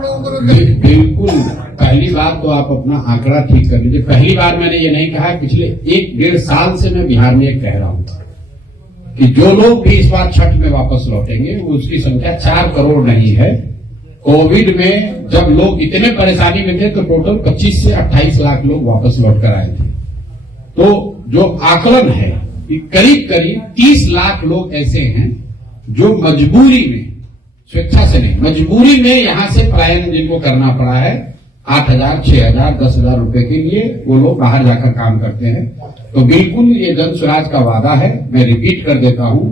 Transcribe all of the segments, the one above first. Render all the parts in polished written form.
आप लोगों को? बिल्कुल, पहली बात तो आप अपना आंकड़ा ठीक कर लीजिए। पहली बार मैंने ये नहीं कहा, पिछले 1-1.5 साल से मैं बिहार में कह रहा हूं कि जो लोग भी इस बार छठ में वापस लौटेंगे उसकी संख्या 4 करोड़ नहीं है। कोविड में जब लोग इतने परेशानी में थे तो टोटल 25 से 28 लाख लोग वापस लौट कर आए थे। तो जो आकलन है कि करीब करीब 30 लाख लोग ऐसे हैं जो मजबूरी में, स्वेच्छा से नहीं, मजबूरी में यहां से पलायन जिनको करना पड़ा है, 8,000, 6,000, 10,000 रुपए के लिए वो लोग बाहर जाकर काम करते हैं। तो बिल्कुल ये जन स्वराज का वादा है। मैं रिपीट कर देता हूं,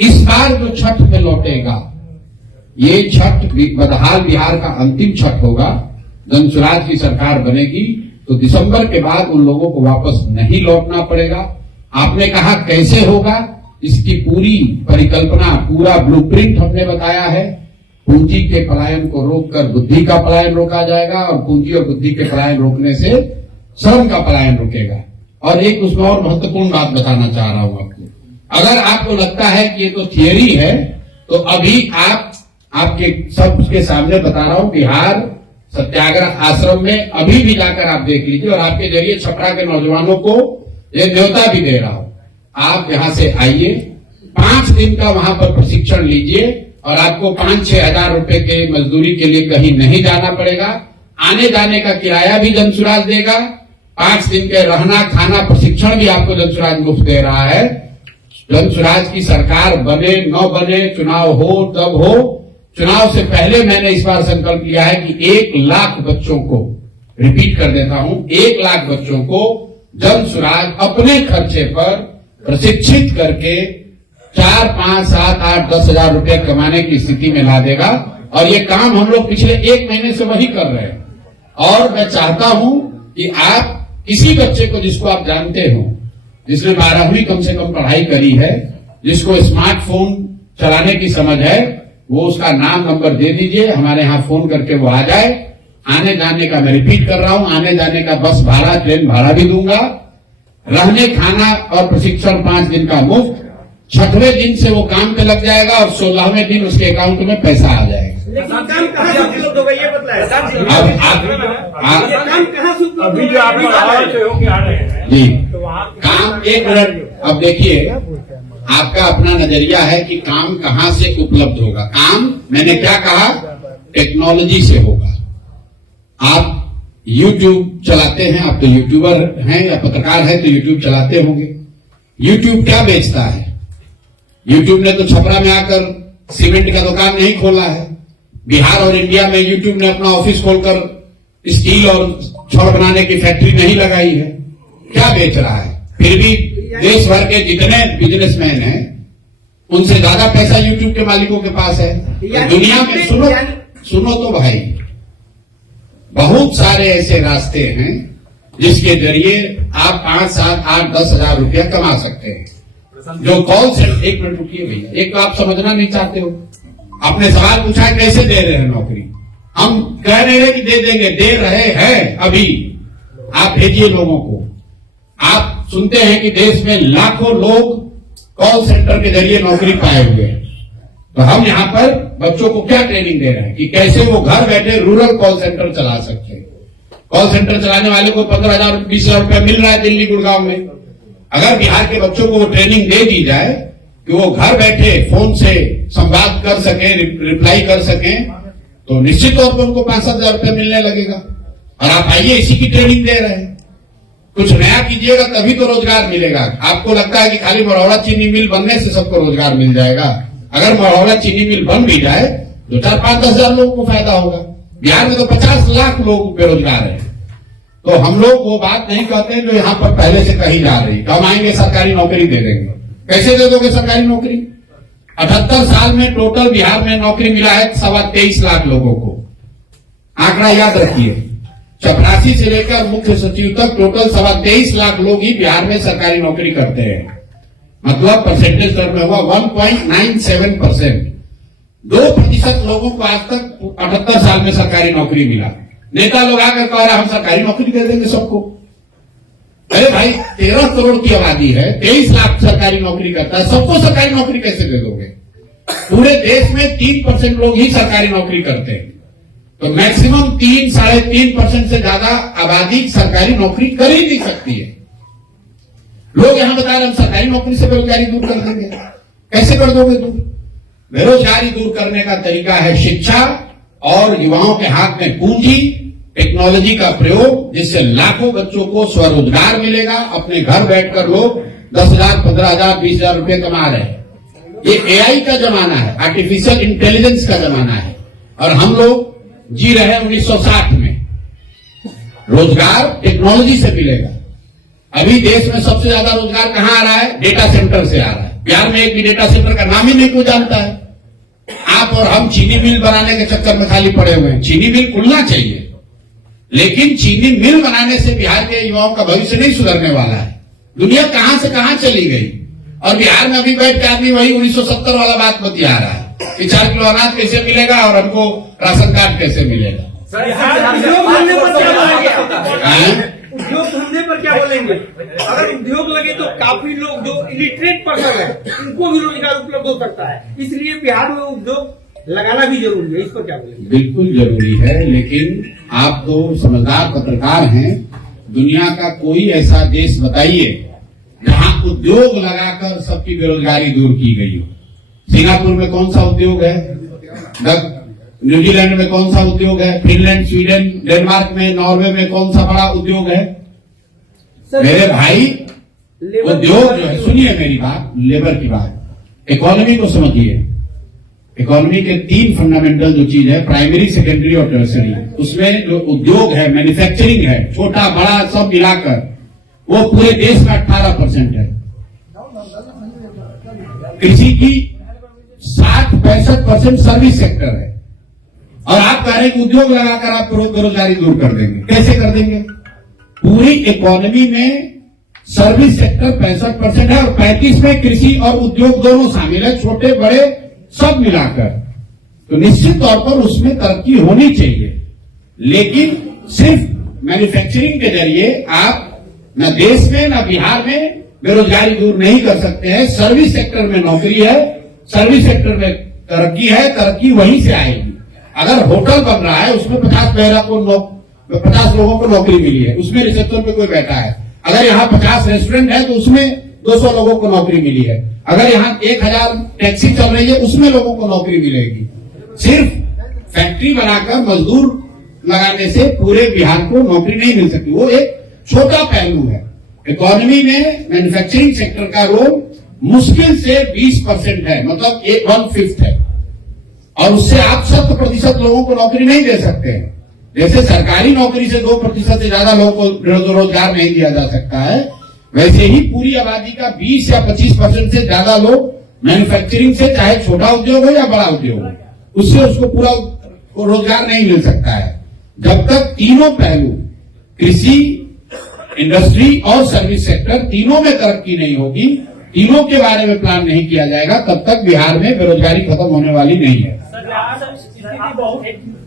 इस बार जो छठ में लौटेगा, ये छठ बदहाल बिहार का अंतिम छठ होगा। जन स्वराज की सरकार बनेगी तो दिसंबर के बाद उन लोगों को वापस नहीं लौटना पड़ेगा। आपने कहा कैसे होगा, इसकी पूरी परिकल्पना, पूरा ब्लूप्रिंट हमने बताया है। पूंजी के पलायन को रोककर बुद्धि का पलायन रोका जाएगा और पूंजी और बुद्धि के पलायन रोकने से श्रम का पलायन रुकेगा। और एक उसमें और महत्वपूर्ण बात बताना चाह रहा हूं आपको, अगर आपको लगता है कि ये तो थियरी है, तो अभी आपके सबके सामने बता रहा हूं, बिहार सत्याग्रह आश्रम में अभी भी जाकर आप देख लीजिए और आपके जरिए छपरा के नौजवानों को ये न्योता भी दे रहा हूं। आप यहां से आइए, 5 दिन का वहां पर प्रशिक्षण लीजिए और आपको 5-6 हजार रुपए के मजदूरी के लिए कहीं नहीं जाना पड़ेगा। आने जाने का किराया भी जन स्वराज देगा। 5 दिन के रहना खाना प्रशिक्षण भी आपको जन स्वराज मुफ्त दे रहा है। जन स्वराज की सरकार बने न बने, चुनाव हो तब हो, चुनाव से पहले मैंने इस बार संकल्प लिया है कि 1 लाख बच्चों को, रिपीट कर देता हूं, 1 लाख बच्चों को जन स्वराज अपने खर्चे पर प्रशिक्षित करके 4, 5, 7, 8, 10 हजार रुपए कमाने की स्थिति में ला देगा। और ये काम हम लोग पिछले 1 महीने से वही कर रहे हैं। और मैं चाहता हूं कि आप किसी बच्चे को जिसको आप जानते हो, जिसने 12वीं कम से कम पढ़ाई करी है, जिसको स्मार्टफोन चलाने की समझ है, वो उसका नाम नंबर दे दीजिए, हमारे यहाँ फोन करके वो आ जाए। आने जाने का मैं रिपीट कर रहा हूं, आने जाने का बस भाड़ा, ट्रेन भाड़ा भी दूंगा। रहने खाना और प्रशिक्षण 5 दिन का मुफ्त। 6वें दिन से वो काम पे लग जाएगा और 16वें दिन उसके अकाउंट में पैसा आ जाएगा। काम कहाँ से उपलब्ध होगा ये बताया? अभी जो आप आ रहे हैं जी, काम 1 मिनट। अब देखिए, आपका अपना नजरिया है कि काम कहां से उपलब्ध होगा। काम मैंने क्या कहा, टेक्नोलॉजी से होगा। आप YouTube चलाते हैं, आप तो यूट्यूबर हैं या पत्रकार हैं तो YouTube चलाते होंगे। YouTube क्या बेचता है? YouTube ने तो छपरा में आकर सीमेंट का दुकान नहीं खोला है। बिहार और इंडिया में YouTube ने अपना ऑफिस खोलकर स्टील और छड़ बनाने की फैक्ट्री नहीं लगाई है। क्या बेच रहा है? फिर भी देश भर के जितने बिजनेसमैन हैं उनसे ज्यादा पैसा YouTube के मालिकों के पास है। तो दुनिया में सुनो तो भाई, बहुत सारे ऐसे रास्ते हैं जिसके जरिए आप 5, 7, 8, 10 हजार रुपया कमा सकते हैं। जो कॉल सेंटर, 1 मिनट रुकिए भैया, एक तो आप समझना नहीं चाहते हो। आपने सवाल पूछा है कैसे दे रहे हैं नौकरी, हम कह रहे हैं कि दे देंगे, दे रहे हैं। अभी आप भेजिए लोगों को। आप सुनते हैं कि देश में लाखों लोग कॉल सेंटर के जरिए नौकरी पाए हुए हैं। तो हम यहाँ पर बच्चों को क्या ट्रेनिंग दे रहे हैं कि कैसे वो घर बैठे रूरल कॉल सेंटर चला सकते हैं। कॉल सेंटर चलाने वाले को 15,000, 20,000 रुपया मिल रहा है दिल्ली, गुड़गांव में। अगर बिहार के बच्चों को वो ट्रेनिंग दे दी जाए कि वो घर बैठे फोन से संवाद कर सके, रिप्लाई कर सके, तो निश्चित तौर पर उनको 5-7 हजार रुपया मिलने लगेगा। और आप आइए, इसी की ट्रेनिंग दे रहे हैं। कुछ नया कीजिएगा तभी तो रोजगार मिलेगा। आपको लगता है कि खाली मरौड़ा चीनी मिल बनने से सबको रोजगार मिल जाएगा। अगर मरौड़ा चीनी मिल बन भी जाए तो 4, 5, 10 हजार लोगों को फायदा होगा। बिहार में तो 50 लाख लोग बेरोजगार हैं। तो हम लोग वो बात नहीं कहते जो यहाँ पर पहले से कही जा रही, कम आएंगे सरकारी नौकरी दे देंगे। कैसे दे दोगे सरकारी नौकरी? 78 साल में टोटल बिहार में नौकरी मिला है 23.25 लाख लोगों को। आंकड़ा याद रखिए, चपरासी से लेकर मुख्य सचिव तक टोटल 23.25 लाख लोग ही बिहार में सरकारी नौकरी करते हैं। मतलब परसेंटेज दर में हुआ 1.97%। 2% लोगों को आज तक 78 साल में सरकारी नौकरी मिला। नेता लोग आकर कह रहे हम सरकारी नौकरी दे देंगे सबको। अरे भाई, 13 करोड़ की आबादी है, 23 लाख सरकारी नौकरी करता है, सबको सरकारी नौकरी कैसे दे दोगे? पूरे देश में 3% लोग ही सरकारी नौकरी करते हैं। तो मैक्सिमम 3-3.5% से ज्यादा आबादी सरकारी नौकरी कर ही नहीं सकती है। लोग यहां बता रहे हम सरकारी नौकरी से बेरोजगारी दूर कर देंगे। कैसे कर दोगे दूर? बेरोजगारी दूर करने का तरीका है शिक्षा और युवाओं के हाथ में पूंजी, टेक्नोलॉजी का प्रयोग, जिससे लाखों बच्चों को स्वरोजगार मिलेगा। अपने घर बैठकर लोग 10,000, 15,000, 20,000 रुपए कमा रहे हैं। ये एआई का जमाना है, आर्टिफिशियल इंटेलिजेंस का जमाना है, और हम लोग जी रहे हैं 1960 में। रोजगार टेक्नोलॉजी से मिलेगा। अभी देश में सबसे ज्यादा रोजगार कहां आ रहा है? डेटा सेंटर से आ रहा है। बिहार में एक भी डेटा सेंटर का नाम ही नहीं कोई जानता है। आप और हम चीनी मिल बनाने के चक्कर में खाली पड़े हुए हैं। चीनी मिल खुलना चाहिए, लेकिन चीनी मिल बनाने से बिहार के युवाओं का भविष्य नहीं सुधरने वाला है। दुनिया कहां से कहां चली गई, और बिहार में अभी बैठ के आदमी वही 1970 वाला बात बतिया रहा है कि 4 किलो अनाज कैसे मिलेगा और हमको राशन कार्ड कैसे मिलेगा। उद्योग धंधे पर क्या बोलेंगे? उद्योग धंधे पर क्या बोलेंगे? अगर उद्योग लगे तो काफी लोग जो इलिटरेट पर्सन है उनको भी रोजगार उपलब्ध हो सकता है, इसलिए बिहार में उद्योग लगाना भी जरूरी है। इस पर क्या बोलेंगे? बिल्कुल जरूरी है, लेकिन आप तो समझदार पत्रकार हैं। दुनिया का कोई ऐसा देश बताइए जहां उद्योग लगाकर सबकी बेरोजगारी दूर की गई हो। सिंगापुर में कौन सा उद्योग है? न्यूजीलैंड में कौन सा उद्योग है? फिनलैंड, स्वीडन, डेनमार्क में, नॉर्वे में कौन सा बड़ा उद्योग है? मेरे भाई, उद्योग जो है, सुनिए मेरी बात, लेबर की बात, इकोनॉमी को समझिए। इकोनॉमी के 3 फंडामेंटल जो चीज है, प्राइमरी, सेकेंडरी और टर्सरी, उसमें जो उद्योग है, मैन्युफैक्चरिंग है, छोटा बड़ा सब मिलाकर, वो पूरे देश में 18% है। कृषि की 60-65% सर्विस सेक्टर है, और आप कह रहे हैं उद्योग लगाकर आप बेरोजगारी दूर कर देंगे। कैसे कर देंगे? पूरी इकोनॉमी में सर्विस सेक्टर 65% है, और 35 में कृषि और उद्योग दोनों शामिल है, छोटे बड़े सब मिलाकर। तो निश्चित तौर पर उसमें तरक्की होनी चाहिए, लेकिन सिर्फ मैन्युफैक्चरिंग के जरिए आप न देश में न बिहार में बेरोजगारी दूर नहीं कर सकते हैं। सर्विस सेक्टर में नौकरी है, सर्विस सेक्टर में तरक्की है, तरक्की वहीं से आएगी। अगर होटल बन रहा है, उसमें 50 लोगों को नौकरी मिली है, उसमें रिसेप्शन पे कोई बैठा है। अगर यहाँ 50 रेस्टोरेंट है तो उसमें 200 लोगों को नौकरी मिली है। अगर यहाँ 1000 टैक्सी चल रही है, उसमें लोगों को नौकरी मिलेगी। सिर्फ फैक्ट्री बनाकर मजदूर लगाने से पूरे बिहार को नौकरी नहीं मिल सकती। वो एक छोटा पहलू है। इकोनॉमी में मैन्युफैक्चरिंग सेक्टर का रोल मुश्किल से 20% है, मतलब 1/5 है, और उससे आप 100% लोगों को नौकरी नहीं दे सकते हैं। जैसे सरकारी नौकरी से 2% से ज्यादा लोगों को रोजगार नहीं दिया जा सकता है, वैसे ही पूरी आबादी का 20 या 25% से ज्यादा लोग मैन्युफैक्चरिंग से, चाहे छोटा उद्योग हो या बड़ा उद्योग हो, उससे उसको पूरा रोजगार नहीं मिल सकता है। जब तक तीनों पहलू, कृषि, इंडस्ट्री और सर्विस सेक्टर, तीनों में तरक्की नहीं होगी, तीनों के बारे में प्लान नहीं किया जाएगा, तब तक बिहार में बेरोजगारी खत्म होने वाली नहीं है। सर, आज स्थिति बहुत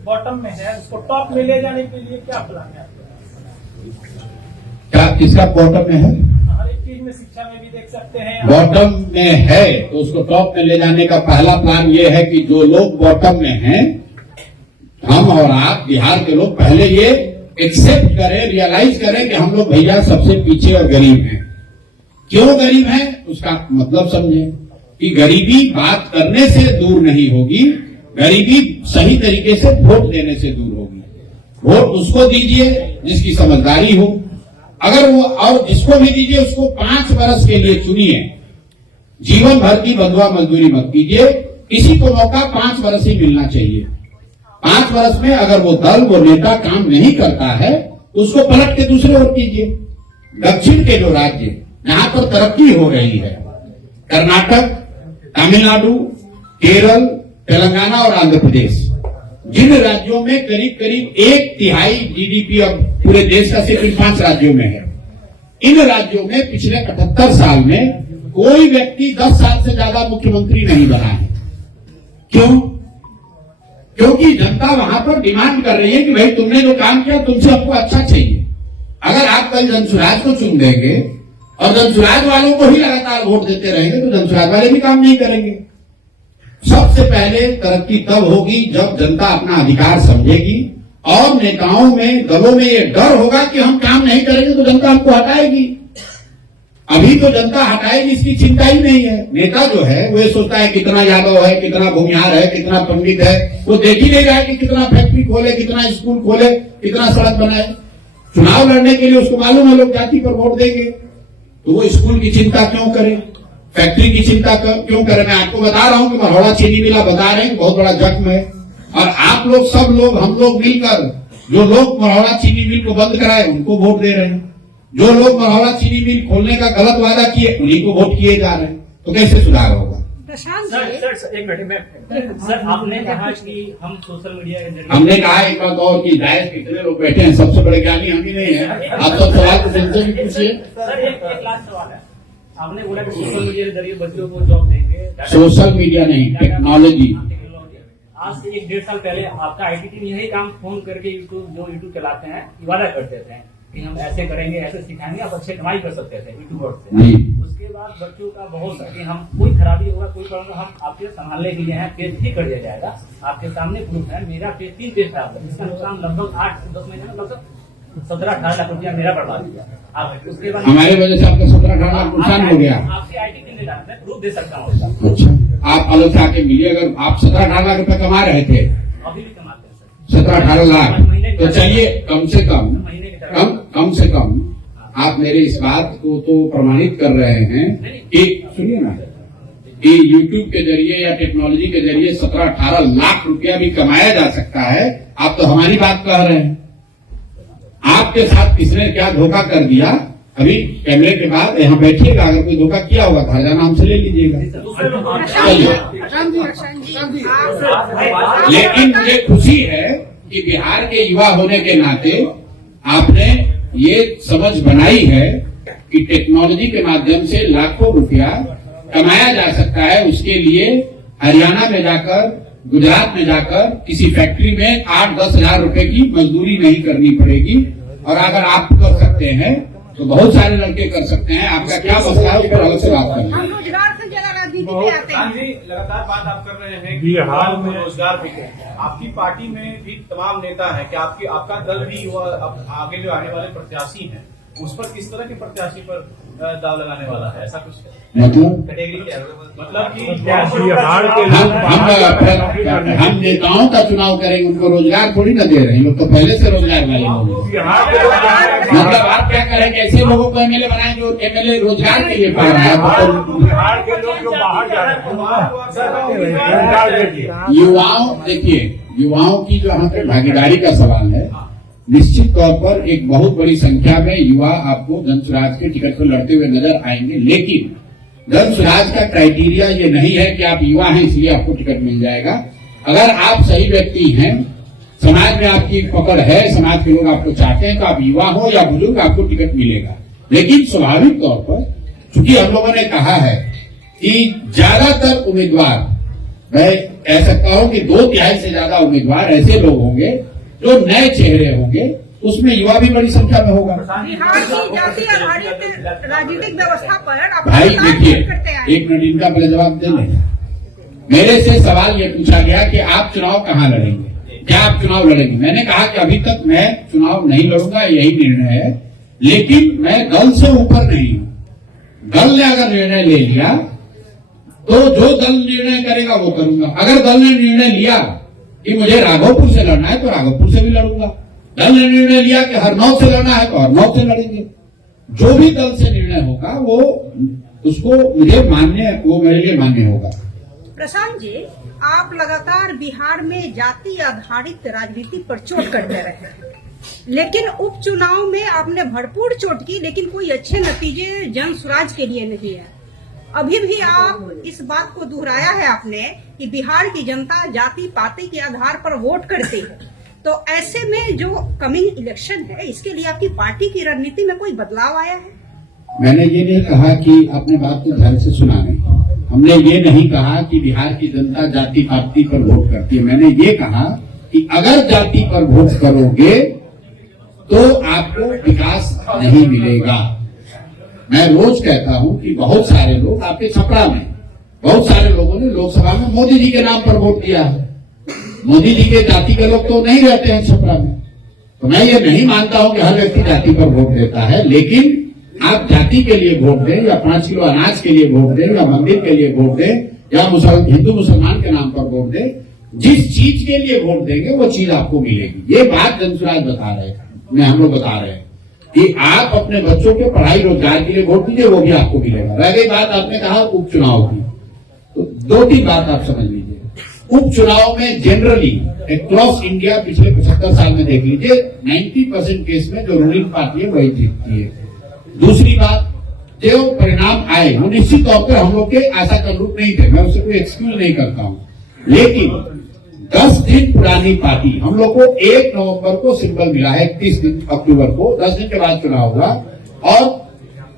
बॉटम में है, उसको टॉप में ले जाने के लिए क्या प्लान है? क्या किसका बॉटम में है? हर एक चीज में, शिक्षा में भी देख सकते हैं। बॉटम में है तो उसको टॉप में ले जाने का पहला प्लान ये है कि जो लोग बॉटम में हैं, हम और आप बिहार के लोग, पहले ये एक्सेप्ट करें, रियलाइज करें कि हम लोग भैया सबसे पीछे और गरीब हैं। क्यों गरीब हैं उसका मतलब समझें कि गरीबी बात करने से दूर नहीं होगी, गरीबी सही तरीके से वोट देने से दूर होगी। वोट उसको दीजिए जिसकी समझदारी हो, अगर वो, और जिसको भी दीजिए उसको 5 वर्ष के लिए चुनिए, जीवन भर की बंधुआ मजदूरी मत कीजिए। किसी को मौका 5 वर्ष ही मिलना चाहिए। 5 वर्ष में अगर वो दल, वो नेता काम नहीं करता है तो उसको पलट के दूसरे ओर कीजिए। दक्षिण के जो राज्य जहां पर तरक्की हो रही है, कर्नाटक, तमिलनाडु, केरल, तेलंगाना और आंध्र प्रदेश, जिन राज्यों में करीब करीब 1/3 जीडीपी अब पूरे देश का सिर्फ इन 5 राज्यों में है, इन राज्यों में पिछले 78 साल में कोई व्यक्ति 10 साल से ज्यादा मुख्यमंत्री नहीं बना है। क्यों? क्योंकि जनता वहां पर डिमांड कर रही है कि भाई तुमने जो काम किया, तुमसे हमको अच्छा चाहिए। अगर आप कल जनसुराज को चुन देंगे और जनसुराज वालों को ही लगातार वोट देते रहेंगे तो जनसुराज वाले भी काम नहीं करेंगे। सबसे पहले तरक्की तब होगी जब जनता अपना अधिकार समझेगी और नेताओं में, दलों में ये डर होगा कि हम काम नहीं करेंगे तो जनता हमको हटाएगी। अभी तो जनता हटाएगी इसकी चिंता ही नहीं है। नेता जो है वो ये सोचता है कितना यादव है, कितना भूमिहार है, कितना पंडित है, वो देख ही नहीं रहा है कि कितना फैक्ट्री खोले, कितना स्कूल खोले, कितना सड़क बनाए। चुनाव लड़ने के लिए उसको मालूम है लोग जाति पर वोट देंगे, तो वो स्कूल की चिंता क्यों करे, फैक्ट्री की चिंता क्यों करे। मैं आपको बता रहा हूं कि मरहौड़ा चीनी मिला बता रहे हैं बहुत बड़ा जख्म है, और आप लोग, सब लोग, हम लोग मिलकर जो लोग मरहौड़ा चीनी मिल को बंद कराए उनको वोट दे रहे हैं, जो लोग मरहौड़ा चीनी मिल खोलने का गलत वादा किए उन्हीं को वोट किए जा रहे हैं। तो कैसे सुधार होगा? सर एक मिनट में सर, आपने कहा कि हम सोशल मीडिया के जरिए, हमने कहा एक बात और कि दायरे कितने लोग बैठे हैं, सबसे बड़े ज्ञानी हम ही नहीं है। आप सब सवाल तो जिनसे भी पूछिए। सर एक लास्ट सवाल है, आपने बोला कि सोशल मीडिया के जरिए बच्चों को जॉब देंगे। सोशल मीडिया नहीं, टेक्नोलॉजी। आज से 1-1.5 साल पहले आपका आईटी टीम यही काम फोन करके यूट्यूब चलाते हैं वादा करते थे कि हम ऐसे करेंगे, ऐसे सिखाएंगे, आप अच्छे कमाई कर सकते थे यूट्यूबर से। उसके बाद बच्चों का बहुत कि हम कोई खराबी होगा, कोई प्रॉब्लम, हम आपके संभालने के लिए हैं, पेज भी कर दिया जाएगा। आपके सामने प्रूफ है, मेरा पेज 3 पेज था, इसका नुकसान लगभग 8 से 10 महीने में लगभग 17-18 लाख रुपया मेरा बर्बाद हुआ। आप उसके बाद हमारे वजह से आपका 17-18 लाख नुकसान हो गया। आपकी आईटी टीम ने डाला, मैं प्रूफ दे सकता हूँ। अच्छा, आप अलग से आके मिलिए। अगर आप 17-18 लाख रुपए कमा रहे थे, अभी भी कमाते हैं सर 17-18 लाख, तो चलिए कम से कम आप मेरे इस बात को तो प्रमाणित कर रहे हैं कि, सुनिए ना, कि यूट्यूब के जरिए या टेक्नोलॉजी के जरिए 17-18 लाख रुपया भी कमाया जा सकता है। आप तो हमारी बात कह रहे हैं। आपके साथ किसने क्या धोखा कर दिया, अभी कैमरे के बाद यहाँ बैठिएगा, अगर कोई धोखा किया होगा खाजा नाम से ले लीजिएगा। लेकिन मुझे खुशी है कि बिहार के युवा होने के नाते आपने ये समझ बनाई है कि टेक्नोलॉजी के माध्यम से लाखों रुपया कमाया जा सकता है। उसके लिए हरियाणा में जाकर, गुजरात में जाकर किसी फैक्ट्री में 8-10 हजार रुपए की मजदूरी नहीं करनी पड़ेगी। और अगर आप कर सकते हैं तो बहुत सारे लड़के कर सकते हैं। आपका क्या मसला है, उस पर अलग से बात करें। हम रोजगार से ज्यादा राजनीति में आते हैं। लगातार बात आप कर रहे हैं कि बिहार में रोजगार भी है। आपकी पार्टी में भी तमाम नेता है कि आपका दल भी आगे जो आने वाले प्रत्याशी हैं उस पर किस तरह के प्रत्याशी पर दाव लगाने वाला है, ऐसा कुछ मतलब कैटेगरी क्या है? मतलब कि बिहार के हम नेताओं का चुनाव करेंगे, उनको रोजगार थोड़ी ना दे रहे हैं। लोग तो पहले से रोजगार वाले लोग हैं। बिहार के लोग जा रहे हैं। मतलब आप क्या करेंगे, ऐसे लोगों को एमएलए बनाएंगे जो एमएलए रोजगार के लिए पा रहे हैं। बिहार के लोग जो बाहर जा रहे हैं रोजगार देखिए। युवाओं, देखिए युवाओं की जहाँ तक भागीदारी का सवाल है, निश्चित तौर पर एक बहुत बड़ी संख्या में युवा आपको जनसुराज के टिकट पर लड़ते हुए नजर आएंगे। लेकिन जनसुराज का क्राइटेरिया ये नहीं है कि आप युवा हैं इसलिए आपको टिकट मिल जाएगा। अगर आप सही व्यक्ति हैं, समाज में आपकी पकड़ है, समाज के लोग आपको चाहते हैं, तो आप युवा हो या बुजुर्ग आपको टिकट मिलेगा। लेकिन स्वाभाविक तौर पर चूंकि हम लोगों ने कहा है कि ज्यादातर उम्मीदवार, मैं कह सकता हूं कि 2/3 से ज्यादा उम्मीदवार ऐसे लोग होंगे जो नए चेहरे होंगे, उसमें युवा भी बड़ी संख्या में होगा। बिहार की जाति आधारित राजनीतिक व्यवस्था पर आप भाई सरकार देखिए, करते आए। एक मिनट इनका पहले जवाब दे लें। मेरे से सवाल ये पूछा गया कि आप चुनाव कहाँ लड़ेंगे, क्या आप चुनाव लड़ेंगे? मैंने कहा कि अभी तक मैं चुनाव नहीं लड़ूंगा, यही निर्णय है। लेकिन मैं दल से ऊपर नहीं हूं। दल ने अगर निर्णय ले लिया तो जो दल निर्णय करेगा वो करूंगा। अगर दल ने निर्णय लिया कि मुझे राघोपुर से लड़ना है तो राघोपुर से भी लड़ूंगा। दल ने निर्णय लिया कि हरनौत से लड़ना है तो हरनौत से लड़ेंगे। जो भी दल से निर्णय होगा वो उसको मुझे मान्य, वो मेरे लिए मान्य होगा। प्रशांत जी, आप लगातार बिहार में जाति आधारित राजनीति पर चोट करते रहे, लेकिन उपचुनाव में आपने भरपूर चोट की, लेकिन कोई अच्छे नतीजे जनसुराज के लिए नहीं है। अभी भी आप इस बात को दोहराया है आपने कि बिहार की जनता जाति पाति के आधार पर वोट करती है। तो ऐसे में जो कमिंग इलेक्शन है, इसके लिए आपकी पार्टी की रणनीति में कोई बदलाव आया है? मैंने ये नहीं कहा कि अपने बात को ध्यान से सुना नहीं। हमने ये नहीं कहा कि बिहार की जनता जाति पाति पर वोट करती है। मैंने ये कहा कि अगर जाति पर वोट करोगे तो आपको विकास नहीं मिलेगा। मैं रोज कहता हूं कि बहुत सारे लोग आपके छपरा में, बहुत सारे लोगों ने लोकसभा में मोदी जी के नाम पर वोट दिया है। मोदी जी के जाति के लोग तो नहीं रहते हैं छपरा में, तो मैं ये नहीं मानता हूं कि हर व्यक्ति जाति पर वोट देता है, लेकिन आप जाति के लिए वोट दें या 5 किलो अनाज के लिए वोट दें या मंदिर के लिए वोट दें या हिंदू मुसलमान के नाम पर वोट दें, जिस चीज के लिए वोट देंगे वो चीज आपको मिलेगी। ये बात जनसुराज बता रहे हैं, हम लोग बता रहे हैं कि आप अपने बच्चों के पढ़ाई रोजगार के लिए वोट दीजिए, वो भी आपको मिलेगा। रह गई बात आपने कहा उपचुनाव की, तो 2-3 बात आप समझ लीजिए। उपचुनाव में जनरली अक्रॉस इंडिया पिछले 75 साल में देख लीजिए 90% केस में जो रूलिंग पार्टी है वही जीतती है। दूसरी बात, जो परिणाम आए वो निश्चित तौर पर हम लोग के आशा के अनुरूप नहीं थे, मैं उससे कोई एक्सक्यूज नहीं करता हूं, लेकिन 10 दिन पुरानी पार्टी, हम लोग को 1 नवंबर को सिंबल मिला है, 31 अक्टूबर को 10 दिन के बाद चुनाव हुआ और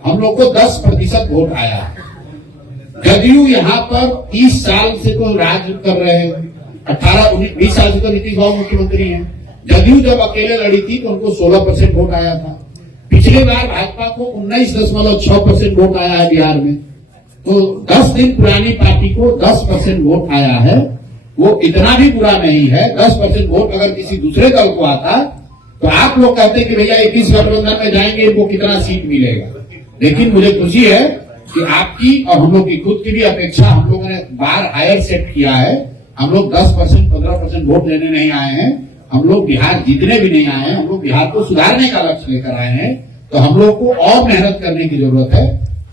हम लोग को 10% वोट आया। जदयू यहाँ पर 30 साल से तो राज कर रहे हैं, 18-20 साल से तो नीतीश बाबू मुख्यमंत्री हैं। जदयू जब अकेले लड़ी थी तो उनको 16% वोट आया था। पिछली बार भाजपा को 19.6% वोट आया है बिहार में। तो 10 दिन पुरानी पार्टी को 10% वोट आया है, वो इतना भी बुरा नहीं है। 10% वोट अगर किसी दूसरे दल को आता तो आप लोग कहते कि भैया 21 गठबंधन में जाएंगे, इनको कितना सीट मिलेगा। लेकिन मुझे खुशी है कि आपकी और हम लोग की खुद की भी अपेक्षा, हम लोगों ने बार हायर सेट किया है। हम लोग 10% 15% वोट लेने नहीं आए हैं, हम लोग बिहार जीतने भी नहीं आए हैं, हम लोग बिहार को सुधारने का लक्ष्य लेकर आए हैं। तो हम लोग को और मेहनत करने की जरूरत है।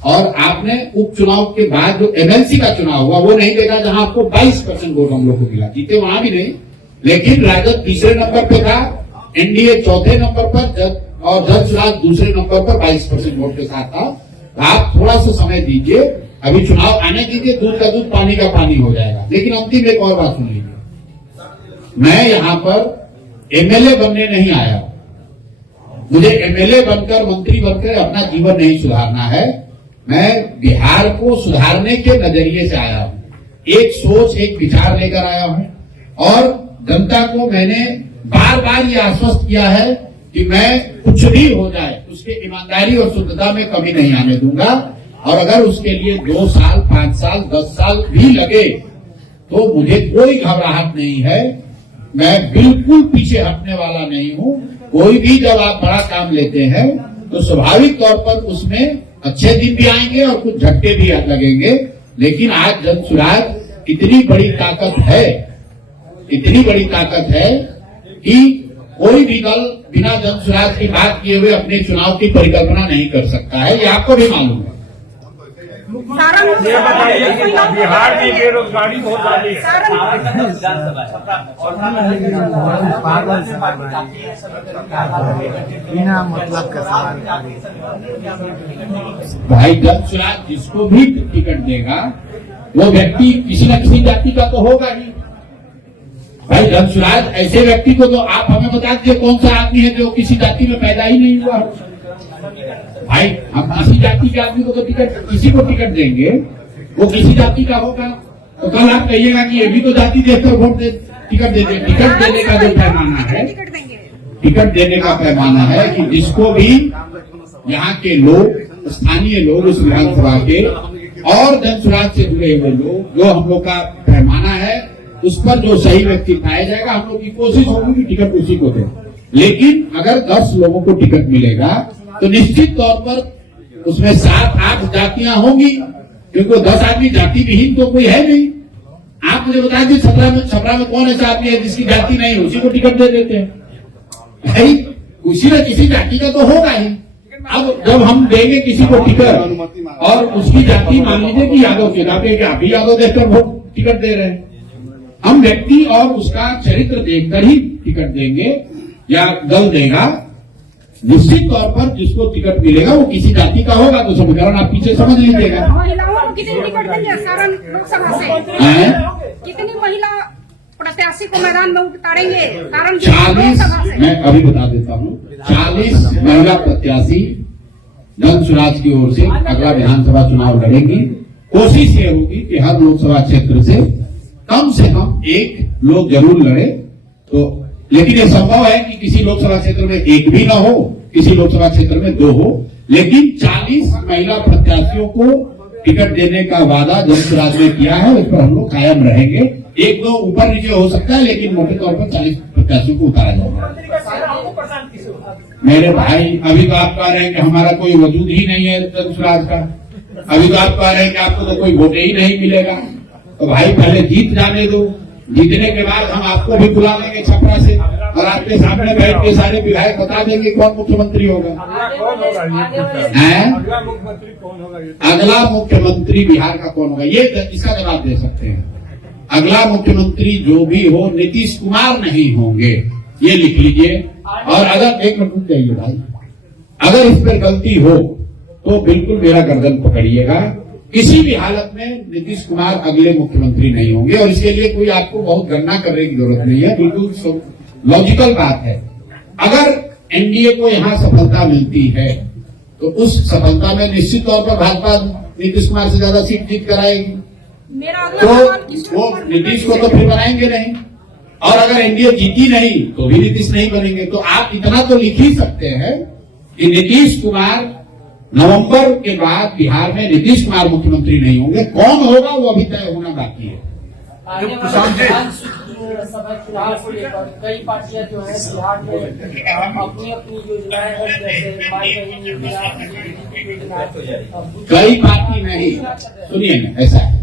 और आपने उपचुनाव के बाद जो एमएलसी का चुनाव हुआ वो नहीं देखा, जहां आपको 22% वोट हम लोग को मिला। जीते वहां भी नहीं, लेकिन राजद तीसरे नंबर पे था, एनडीए चौथे नंबर पर और जनसुराज दूसरे नंबर पर 22% वोट के साथ था। आप थोड़ा सा समय दीजिए, अभी चुनाव आने दीजिए, दूध का दूध पानी का पानी हो जाएगा। लेकिन अंतिम एक और बात सुन लीजिए, मैं यहाँ पर एमएलए बनने नहीं आया, मुझे एमएलए बनकर मंत्री बनकर अपना जीवन नहीं सुधारना है। मैं बिहार को सुधारने के नजरिए से आया हूं, एक सोच एक विचार लेकर आया हूं और जनता को मैंने बार बार ये आश्वस्त किया है कि मैं कुछ भी हो जाए उसके ईमानदारी और शुद्धता में कमी नहीं आने दूंगा। और अगर उसके लिए 2 साल 5 साल 10 साल भी लगे तो मुझे कोई घबराहट नहीं है, मैं बिल्कुल पीछे हटने वाला नहीं हूं। कोई भी जब आप बड़ा काम लेते हैं तो स्वाभाविक तौर पर उसमें अच्छे दिन भी आएंगे और कुछ झटके भी लगेंगे। लेकिन आज जनसुराज इतनी बड़ी ताकत है, इतनी बड़ी ताकत है कि कोई भी दल बिना जनसुराज की बात किए हुए अपने चुनाव की परिकल्पना नहीं कर सकता है, ये आपको भी मालूम है। ये बताइए कि बिहार में बेरोजगारी बहुत ज्यादा है। भाई जनसुराज जिसको भी टिकट देगा वो व्यक्ति किसी न किसी जाति का तो होगा ही। भाई जनसुराज ऐसे व्यक्ति को तो आप हमें बता दीजिए कौन सा आदमी है जो किसी जाति में पैदा ही नहीं हुआ। भाई हम किसी जाति के आदमी को तो टिकट, किसी को टिकट देंगे वो किसी जाति का होगा। तो कल आप कहिएगा कि ये भी तो जाति देखकर वोट दे, टिकट दे दे। टिकट देने का जो पैमाना है, टिकट देने का पैमाना है कि जिसको भी यहाँ के लोग, स्थानीय लोग, उस विधानसभा के और जनसुराज से जुड़े हुए लोग, जो हम लोग का पैमाना है उस पर जो सही व्यक्ति पाया जाएगा, हम लोग की कोशिश होगी कि टिकट उसी को दें। लेकिन अगर 10 लोगों को टिकट मिलेगा तो निश्चित तौर पर उसमें 7-8 जातियां होंगी, क्योंकि 10 आदमी जाति विहीन तो कोई है नहीं। आप मुझे बता दीजिए छपरा में कौन ऐसा आदमी है जिसकी जाति नहीं, उसी को टिकट दे देते हैं। भाई किसी न किसी जाति का तो होगा ही। अब जब हम देंगे किसी को टिकट और उसकी जाति मान लीजिए कि यादव के नाते आप ही यादव देखकर वोट टिकट दे रहे हैं, हम व्यक्ति और उसका चरित्र देखकर ही टिकट देंगे या दल देगा। निश्चित तौर पर जिसको टिकट मिलेगा वो किसी जाति का होगा, तो समीकरण आप पीछे समझ लीजिएगा। महिलाओं को कितनी टिकट देंगे सारण लोकसभा से? कितनी महिला प्रत्याशी को मैदान में उतारेंगे सारण 40, मैं अभी बता देता हूँ, 40 महिला प्रत्याशी जनसुराज की ओर से अगला विधानसभा चुनाव लड़ेंगी। कोशिश ये होगी कि हर लोकसभा क्षेत्र से कम 1 लोग जरूर लड़े। तो लेकिन ये संभव है कि किसी लोकसभा क्षेत्र में 1 भी ना हो, किसी लोकसभा क्षेत्र में 2 हो, लेकिन 40 महिला प्रत्याशियों को टिकट देने का वादा जनसुराज ने किया है, उस पर हम लोग कायम रहेंगे। एक दो ऊपर नीचे हो सकता है, लेकिन मोटे तौर पर 40 प्रत्याशियों को उतारा जाएगा। मेरे भाई, अभी तो आप कह रहे हैं कि हमारा कोई वजूद ही नहीं है जनसुराज का, अभी तो आप कह रहे हैं कि आपको तो कोई वोटे ही नहीं मिलेगा। तो भाई पहले जीत जाने दो, जीतने के बाद हम आपको भी बुला लेंगे छपरा से, और आपके सामने बैठ के सारे विधायक बता देंगे कौन मुख्यमंत्री होगा। अगला मुख्यमंत्री कौन होगा? अगला मुख्यमंत्री बिहार का कौन होगा, ये इसका जवाब दे सकते हैं। अगला मुख्यमंत्री जो भी हो, नीतीश कुमार नहीं होंगे, ये लिख लीजिए। और अगर एक मिनट रुक जाइए भाई, अगर इस पर गलती हो तो बिल्कुल मेरा गर्दन पकड़िएगा। किसी भी हालत में नीतीश कुमार अगले मुख्यमंत्री नहीं होंगे, और इसके लिए कोई आपको बहुत गणना करने की जरूरत नहीं है, बिल्कुल लॉजिकल बात है। अगर एनडीए को यहाँ सफलता मिलती है तो उस सफलता में निश्चित तौर पर भाजपा नीतीश कुमार से ज्यादा सीट जीत कराएगी, मेरा अगला तो सवाल किशोर वो कुमार नीतीश को तो फिर बनाएंगे नहीं, और अगर एनडीए जीती नहीं तो भी नीतीश नहीं बनेंगे। तो आप इतना तो लिख ही सकते हैं कि नीतीश कुमार नवंबर के बाद बिहार में नीतीश कुमार मुख्यमंत्री नहीं होंगे। कौन होगा वो अभी तय होना बाकी है। आने वाले विधानसभा चुनाव को लेकर कई पार्टियां जो है बिहार में अपनी अपनी योजनाएं हैं, जैसे माई बहन योजना। कई पार्टी नहीं, सुनिए ना, ऐसा है,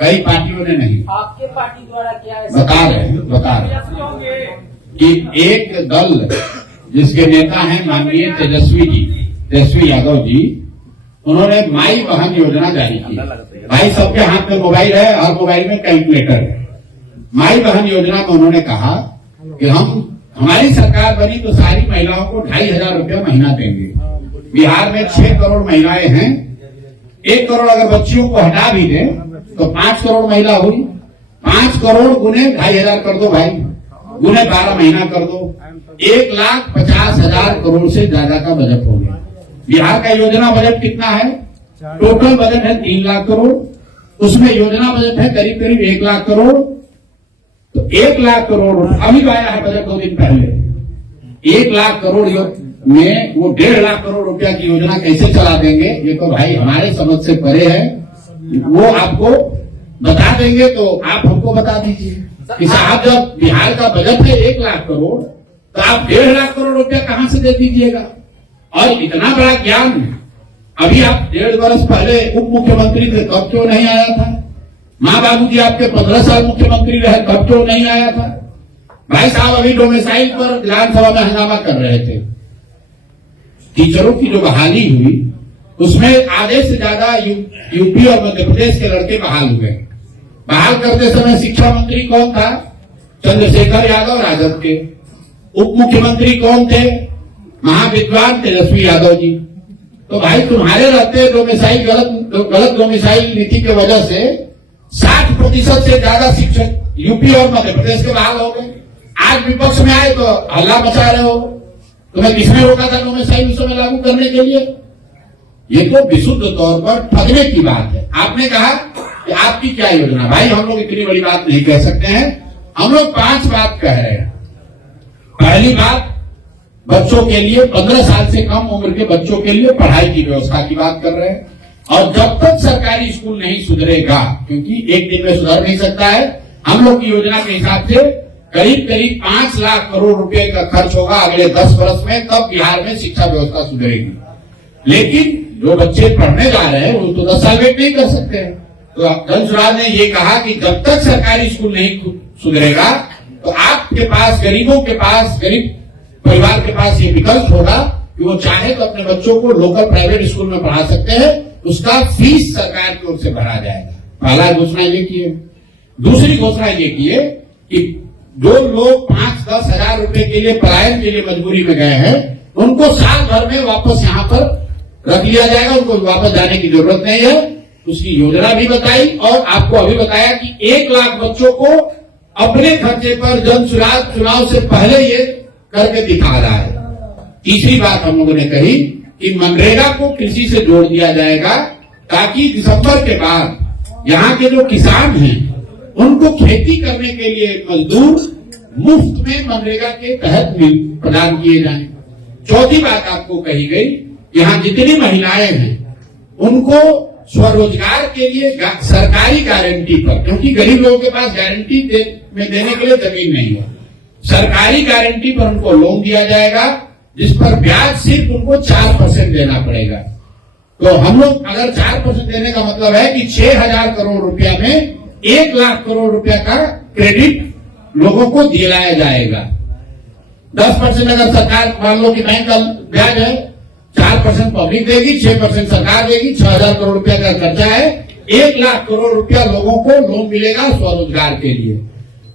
कई पार्टियों ने नहीं, आपके पार्टी द्वारा क्या है? बता रहे हैं कि एक दल जिसके नेता हैं माननीय तेजस्वी यादव जी, उन्होंने माई बहन योजना जारी की। भाई सबके हाथ में मोबाइल है और मोबाइल में कैलकुलेटर है। माई बहन योजना में उन्होंने कहा कि हमारी सरकार बनी तो सारी महिलाओं को 2500 रुपया महीना देंगे। बिहार में 6 करोड़ महिलाएं हैं, 1 करोड़ अगर बच्चियों को हटा भी दें तो 5 करोड़ महिला हुई। 5 करोड़ गुने 2500 कर दो भाई, गुने 12 महीना कर दो, 1,50,000 करोड़ से ज्यादा का बजट हो गया। बिहार का योजना बजट कितना है? टोटल बजट है 3 लाख करोड़, उसमें योजना बजट है करीब करीब 1 लाख करोड़। तो 1 लाख करोड़ अभी आया है बजट 2 दिन पहले। 1 लाख करोड़ में वो 1.5 लाख करोड़ रुपया की योजना कैसे चला देंगे, ये तो भाई हमारे समझ से परे है। वो आपको बता देंगे तो आप हमको बता दीजिए कि साहब जब बिहार का बजट है 1 लाख करोड़ तो आप 1.5 लाख करोड़ रुपया कहां से दे दीजिएगा। और इतना बड़ा ज्ञान अभी आप 1.5 वर्ष पहले उप मुख्यमंत्री थे, तब क्यों नहीं आया था? माँ बाबूजी आपके 15 साल मुख्यमंत्री रहे, तब क्यों नहीं आया था? भाई साहब अभी डोमिसाइल पर विधानसभा में हंगामा कर रहे थे। टीचरों की जो बहाली हुई उसमें आधे से ज्यादा यूपी और मध्य प्रदेश के लड़के बहाल हुए। बहाल करते समय शिक्षा मंत्री कौन था? चंद्रशेखर यादव राजद के। उप मुख्यमंत्री कौन थे? महाविद्वान तेजस्वी यादव जी। तो भाई तुम्हारे रहते डोमिसाइल गलत डोमिसाइल नीति की वजह से 60% से ज्यादा शिक्षक यूपी और मध्य प्रदेश के बहाल हो गए। आज विपक्ष में आए तो हल्ला मचा रहे हो। तुम्हें किसने रोका था डोमिसाइल उस समय लागू करने के लिए? ये तो विशुद्ध तौर पर ठगने की बात है। आपने कहा कि आपकी क्या योजना? भाई हम लोग इतनी बड़ी बात नहीं कह सकते हैं, हम लोग 5 बात कह रहे हैं। पहली बात, बच्चों के लिए 15 साल से कम उम्र के बच्चों के लिए पढ़ाई की व्यवस्था की बात कर रहे हैं। और जब तक सरकारी स्कूल नहीं सुधरेगा, क्योंकि एक दिन में सुधर नहीं सकता है, हम लोग की योजना के हिसाब से करीब करीब 5 लाख करोड़ रुपए का खर्च होगा अगले 10 वर्ष में, तब बिहार में शिक्षा व्यवस्था सुधरेगी। लेकिन जो बच्चे पढ़ने जा रहे हैं वो तो 10 साल वेट नहीं कर सकते हैं। तो जनसुराज ने ये कहा कि जब तक सरकारी स्कूल नहीं सुधरेगा तो आपके पास, गरीबों के पास, गरीब परिवार के पास ये विकल्प होगा कि वो चाहे तो अपने बच्चों को लोकल प्राइवेट स्कूल में पढ़ा सकते हैं, उसका फीस सरकार की ओर से भरा जाएगा। पहला घोषणा ये की है। दूसरी घोषणा ये की है कि जो लोग 5-10 हजार रुपए के लिए पलायन के लिए मजबूरी में गए हैं, उनको साल भर में वापस यहाँ पर रख लिया जाएगा, उनको वापस जाने की जरूरत नहीं है। उसकी योजना भी बताई और आपको अभी बताया कि 1 लाख बच्चों को अपने खर्चे पर जनसुराज चुनाव से पहले ये करके दिखा रहा है। तीसरी बात हम लोगों ने कही कि मनरेगा को कृषि से जोड़ दिया जाएगा, ताकि दिसंबर के बाद यहाँ के जो किसान हैं उनको खेती करने के लिए मजदूर मुफ्त में मनरेगा के तहत प्रदान किए जाएं। चौथी बात आपको कही गई, यहाँ जितनी महिलाएं हैं उनको स्वरोजगार के लिए सरकारी गारंटी पर, क्योंकि गरीब लोगों के पास गारंटी में देने के लिए जमीन नहीं है, सरकारी गारंटी पर उनको लोन दिया जाएगा, जिस पर ब्याज सिर्फ उनको 4% देना पड़ेगा। तो हम लोग अगर 4% देने का मतलब है कि 6,000 करोड़ रुपया में 1 लाख करोड़ रुपया का क्रेडिट लोगों को दिलाया जाएगा। 10% अगर सरकार मान लो कि बैंक का ब्याज है, 4% पब्लिक देगी, 6% सरकार देगी, 6,000 करोड़ रुपया का खर्चा है, 1 लाख करोड़ रुपया लोगों को लोन मिलेगा स्वरोजगार के लिए।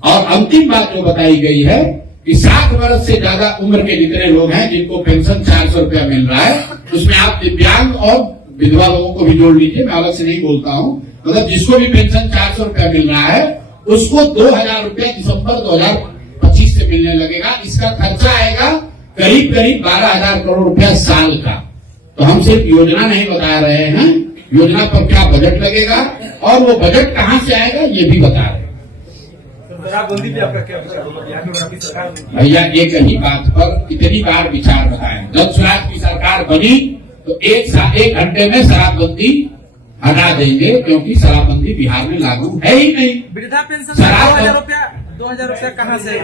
और अंतिम बात जो बताई गई है कि 60 वर्ष से ज्यादा उम्र के जितने लोग हैं जिनको पेंशन 400 रुपया मिल रहा है, उसमें आप दिव्यांग और विधवा लोगों को भी जोड़ लीजिए, मैं अलग से नहीं बोलता हूँ, मतलब जिसको भी पेंशन 400 रुपया मिल रहा है उसको 2,000 रुपया दिसंबर 2025 से मिलने लगेगा। इसका खर्चा आएगा करीब 12,000 करोड़ रुपया साल का। तो हम सिर्फ योजना नहीं बता रहे हैं, योजना पर क्या बजट लगेगा और वो बजट कहाँ से आएगा ये भी बता रहे हैं। शराबबंदी पे आपका क्या विचार होगा? बिहार में आपकी सरकार भैया एक ही बात पर इतनी बार विचार बताएं, जब स्वराज की सरकार बनी तो 1 घंटे में शराबबंदी हटा देंगे, क्योंकि शराबबंदी बिहार में लागू है ही नहीं। वृद्धा पेंशन शराब 2,000 रुपया कहाँ से?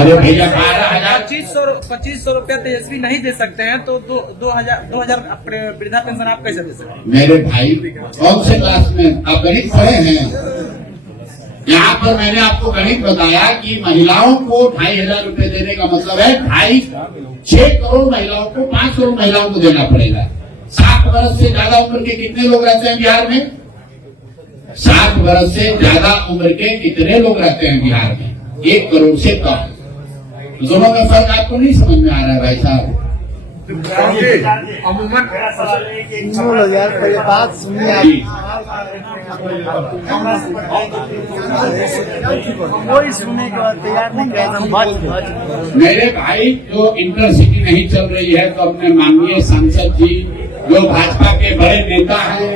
अरे भैया 12,000 2500 रुपया तेजस्वी नहीं दे सकते हैं तो 2,000 वृद्धा पेंशन आप कैसे दे सकते हैं? मेरे भाई कौन से क्लास में आप गणित पढ़े हैं? यहाँ पर मैंने आपको गणित बताया कि महिलाओं को 2,500 रुपए देने का मतलब है 6 करोड़ महिलाओं को 5 करोड़ महिलाओं को देना पड़ेगा। 60 वर्ष से ज्यादा उम्र के कितने लोग रहते हैं बिहार में? 60 वर्ष से ज्यादा उम्र के कितने लोग रहते हैं बिहार में? 1 करोड़ से कम। दोनों में फर्क आपको नहीं समझ में आ रहा है भाई साहब? अमूमन बात सुनिए, कोई सुनने के बाद तैयार नहीं कर। मेरे भाई जो इंटरसिटी नहीं चल रही है तो अपने माननीय सांसद जी जो भाजपा के बड़े नेता हैं,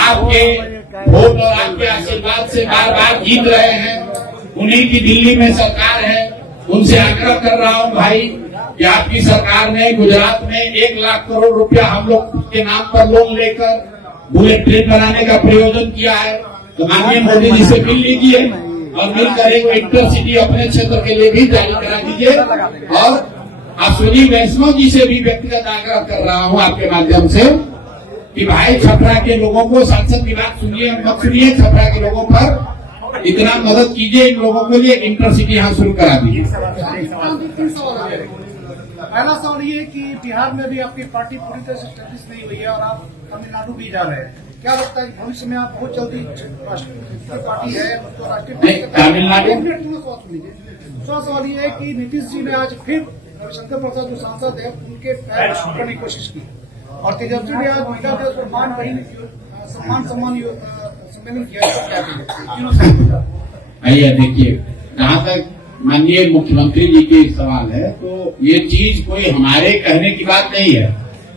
आपके वोट और आपके आशीर्वाद से बार बार जीत रहे हैं, उन्हीं की दिल्ली में सरकार है, उनसे आग्रह कर रहा हूं भाई कि आपकी सरकार ने गुजरात में 1 लाख करोड़ रुपया हम लोग के नाम पर लोन लेकर बुलेट ट्रेन बनाने का प्रयोजन किया है। तो माननीय मोदी जी से मिल लीजिए और मिलकर एक इंटरसिटी अपने क्षेत्र के लिए भी जारी करा दीजिए। और अश्विनी वैष्णव जी से भी व्यक्तिगत आग्रह कर रहा हूं आपके माध्यम से कि भाई छपरा के लोगों को, सांसद की बात सुनिए मत सुनिए, छपरा के लोगों पर इतना मदद कीजिए, इन लोगों के लिए इंटरसिटी यहाँ शुरू करा दीजिए। पहला सवाल ये कि बिहार में भी आपकी पार्टी पूरी तरह से स्टैब्लिश नहीं हुई है और आप तमिलनाडु भी जा रहे हैं, क्या लगता है भविष्य में आप बहुत जल्दी राष्ट्रीय पार्टी है तो राष्ट्रीय तमिलनाडु सवाल ये है कि नीतीश जी ने आज फिर रविशंकर प्रसाद जो सांसद है उनके पैर छूटने की कोशिश की और तेजस्वी ने आज महिला दिवस पर सम्मान सम्मेलन किया। भैया देखिए, जहाँ तक माननीय मुख्यमंत्री जी के सवाल है तो ये चीज कोई हमारे कहने की बात नहीं है।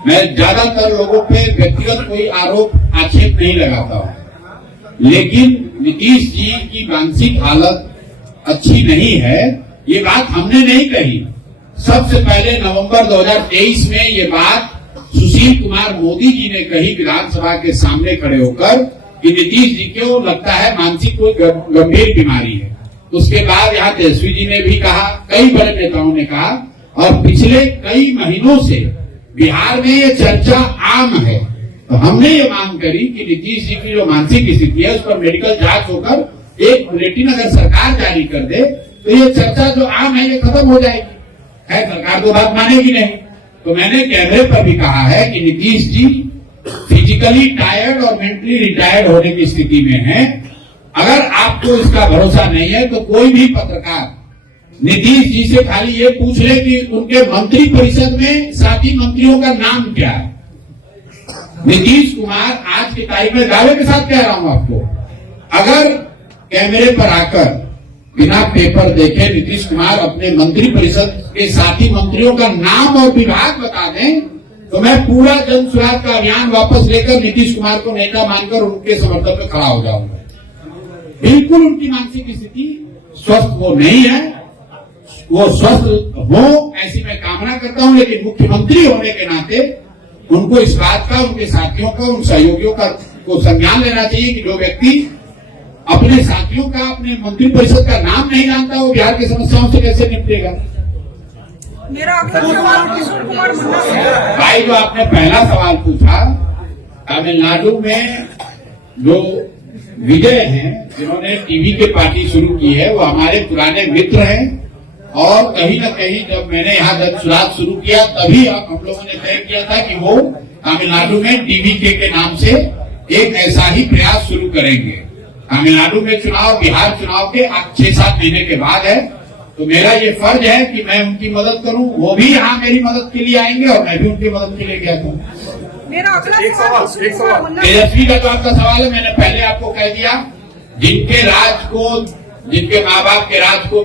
मैं ज्यादातर लोगों पे व्यक्तिगत कोई आरोप आक्षेप नहीं लगाता हूँ, लेकिन नीतीश जी की मानसिक हालत अच्छी नहीं है, ये बात हमने नहीं कही। सबसे पहले नवंबर 2023 में ये बात सुशील कुमार मोदी जी ने कही विधानसभा के सामने खड़े होकर कि नीतीश जी को लगता है मानसिक कोई गंभीर बीमारी है। उसके बाद यहाँ तेजस्वी जी ने भी कहा, कई बड़े नेताओं ने कहा, और पिछले कई महीनों से बिहार में ये चर्चा आम है। तो हमने ये मांग करी कि नीतीश जी की जो मानसिक स्थिति है उस पर मेडिकल जांच होकर एक बुलेटिन अगर सरकार जारी कर दे तो ये चर्चा जो आम है ये खत्म हो जाएगी। है सरकार तो बात मानेगी नहीं। तो मैंने कैमरे पर भी कहा है कि नीतीश जी फिजिकली टायर्ड और मेंटली रिटायर्ड होने की स्थिति में है। अगर आपको इसका भरोसा नहीं है तो कोई भी पत्रकार नीतीश जी से खाली ये पूछ ले कि उनके मंत्री परिषद में साथी मंत्रियों का नाम क्या है। नीतीश कुमार आज की तारीख में दावे के साथ कह रहा हूं आपको, अगर कैमरे पर आकर बिना पेपर देखे नीतीश कुमार अपने मंत्री परिषद के साथी मंत्रियों का नाम और विभाग बता दें तो मैं पूरा जन सुराज का अभियान वापस लेकर नीतीश कुमार को नेता मानकर उनके समर्थन में खड़ा हो जाऊंगा। बिल्कुल उनकी मानसिक स्थिति स्वस्थ वो नहीं है, वो स्वस्थ हो ऐसी मैं कामना करता हूं, लेकिन मुख्यमंत्री होने के नाते उनको इस बात का, उनके साथियों का, उन सहयोगियों का को संज्ञान लेना चाहिए कि जो व्यक्ति अपने साथियों का, अपने मंत्रिपरिषद का नाम नहीं जानता, वो बिहार की समस्याओं से कैसे निपटेगा। मेरा अगला सवाल किशोर कुमार मुन्ना से है। भाई, जो आपने पहला सवाल पूछा, तमिलनाडु में जो विजय हैं, जिन्होंने टीवी की पार्टी शुरू की है, वो हमारे पुराने मित्र हैं। और कहीं न कहीं जब मैंने यहाँ जनसुराज शुरू किया, तभी हम लोगों ने तय किया था कि वो तमिलनाडु में डीवीके के नाम से एक ऐसा ही प्रयास शुरू करेंगे। तमिलनाडु में चुनाव बिहार चुनाव के 6-7 महीने के बाद है, तो मेरा ये फर्ज है कि मैं उनकी मदद करूं। वो भी यहाँ मेरी मदद के लिए आएंगे और मैं भी उनकी मदद के लिए गया था। मेरा अगला सवाल किशोर कुमार मुन्ना से है। तेजस्वी का जो आपका सवाल है, मैंने पहले आपको कह दिया, जिनके माँ बाप के राज को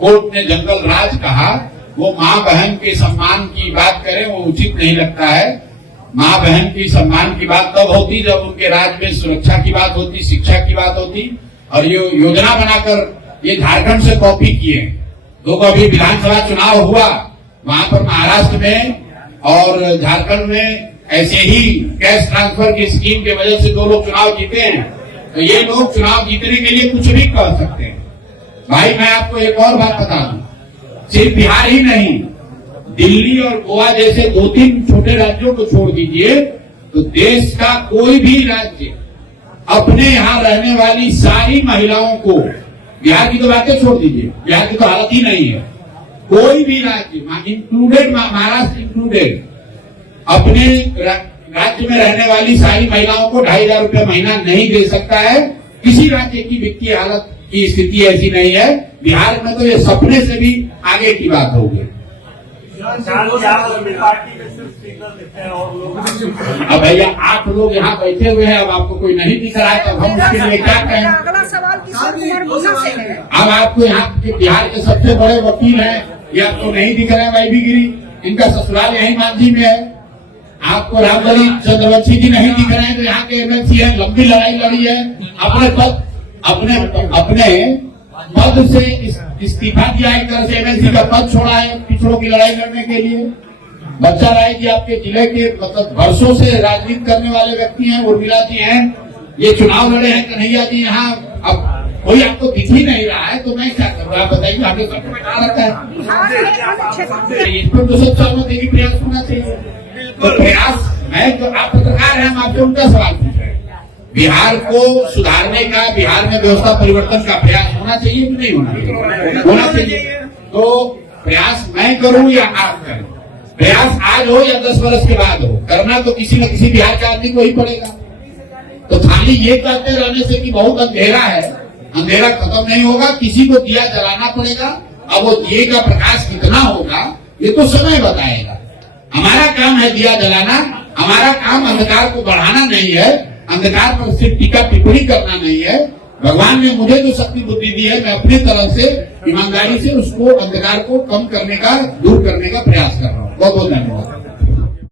कोर्ट ने जंगल राज कहा, वो माँ बहन के सम्मान की बात करें, वो उचित नहीं लगता है। माँ बहन की सम्मान की बात तब होती जब उनके राज में सुरक्षा की बात होती, शिक्षा की बात होती। और ये योजना बनाकर ये झारखंड से कॉपी किए। तो अभी विधानसभा चुनाव हुआ, वहां पर महाराष्ट्र में और झारखंड में ऐसे ही कैश ट्रांसफर की स्कीम की वजह से 2 लोग चुनाव जीते हैं। तो ये लोग चुनाव जीतने के लिए कुछ भी कर सकते हैं। भाई, मैं आपको एक और बात बता दूं, सिर्फ बिहार ही नहीं, दिल्ली और गोवा जैसे 2-3 छोटे राज्यों को छोड़ दीजिए, तो देश का कोई भी राज्य अपने यहाँ रहने वाली सारी महिलाओं को, बिहार की तो बातें छोड़ दीजिए, बिहार की तो हालत ही नहीं है, कोई भी राज्य इंक्लूडेड, महाराष्ट्र इंक्लूडेड, अपने राज्य में रहने वाली सारी महिलाओं को 2,500 रुपये महीना नहीं दे सकता है। किसी राज्य की वित्तीय हालत की स्थिति ऐसी नहीं है। बिहार में तो ये सपने से भी आगे की बात होगी। अब भैया 8 लोग यहाँ बैठे हुए हैं, अब आपको कोई नहीं दिख रहा है, तब हम उसके लिए क्या कहें। मेरा अगला सवाल किशोर कुमार मुन्ना से है। अब आपको यहाँ के बिहार के सबसे बड़े वकील हैं, ये आपको नहीं दिख रहे हैं, वाईबी गिरी, इनका ससुराल यही मांझी में है। आपको रामबली चंद्रवंशी जी नहीं दिख रहे हैं, तो यहाँ के एमएलसी है, लंबी लड़ाई लड़ी है, अपने पद से इस्तीफा दिया, एक तरह से एमएलसी का पद छोड़ा है पिछड़ों की लड़ाई लड़ने के लिए। बच्चा राय जी आपके जिले के मतलब वर्षों से राजनीति करने वाले व्यक्ति हैं, उर्मिला जी हैं, ये चुनाव लड़े हैं, कन्हैया जी यहाँ, अब कोई आपको दिख ही नहीं रहा है, तो मैं क्या करूँ, आप बताइए। हमें सबको बैठा रखा है, इस पर तो सब सहमत है कि प्रयास होना चाहिए। तो प्रयास, मैं जो आप पत्रकार हैं, हम आपसे उनका सवाल पूछ रहे हैं, बिहार को सुधारने का, बिहार में व्यवस्था परिवर्तन का प्रयास होना चाहिए कि नहीं होना चाहिए? होना चाहिए। तो प्रयास मैं करूं या आप करें, प्रयास आज हो या 10 वर्ष के बाद हो, करना तो किसी न किसी बिहार के आदमी को ही पड़ेगा। तो खाली ये कहते रहने से कि बहुत अंधेरा है, अंधेरा खत्म नहीं होगा, किसी को दिया जलाना पड़ेगा। अब वो दिए का प्रकाश कितना होगा ये तो समय बताएगा। हमारा काम है दिया जलाना, हमारा काम अंधकार को बढ़ाना नहीं है, अंधकार पर सिर्फ टीका टिप्पणी करना नहीं है। भगवान ने मुझे जो शक्ति बुद्धि दी है, मैं अपनी तरफ से ईमानदारी से उसको, अंधकार को कम करने का, दूर करने का प्रयास कर रहा हूँ। बहुत बहुत धन्यवाद।